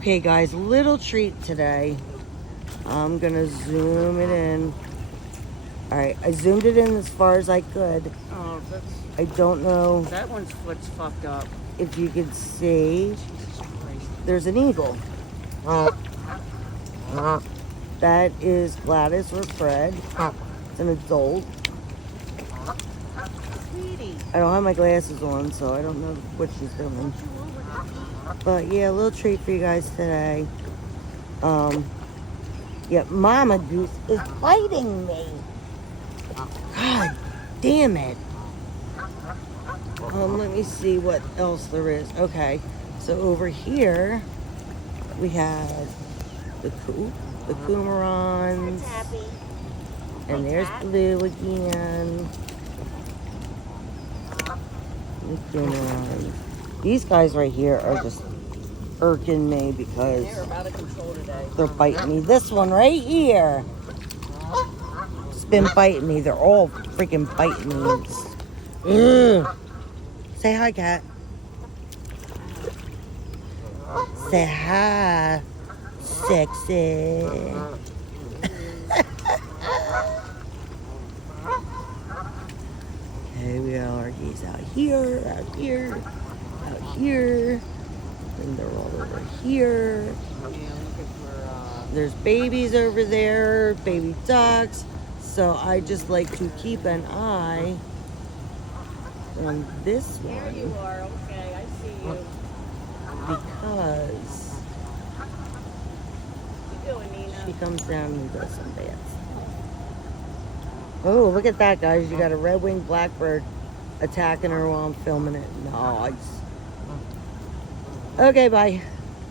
Okay, guys, little treat today. I'm gonna zoom it in. All right, I zoomed it in as far as I could. Oh, I don't know that one's foot's fucked up. if you could see. Jesus Christ. There's an eagle. That is Gladys or Fred. It's an adult. Sweetie. I don't have my glasses on, so I don't know what she's doing. But yeah, a little treat for you guys today. Yeah, Mama Goose is biting me. God damn it. Let me see what else there is. Okay, so over here we have the cormorants. And there's Blue again. The cormorants. These guys right here are just irking me because They're out of control today. they're biting me. This one right here has been biting me. They're all freaking biting me. Ugh. Say hi, cat. Say hi, sexy. Okay, we got our geese out here, out here, out here. And they're all over here. Yeah, look at where, There's babies over there, baby ducks. So I just like to keep an eye on this There you one are. Okay, I see you. because What you doing, Nina? she comes down and does some bad stuff. Oh, look at that, guys. You got a red-winged blackbird attacking her while I'm filming it. Nice. Okay, bye.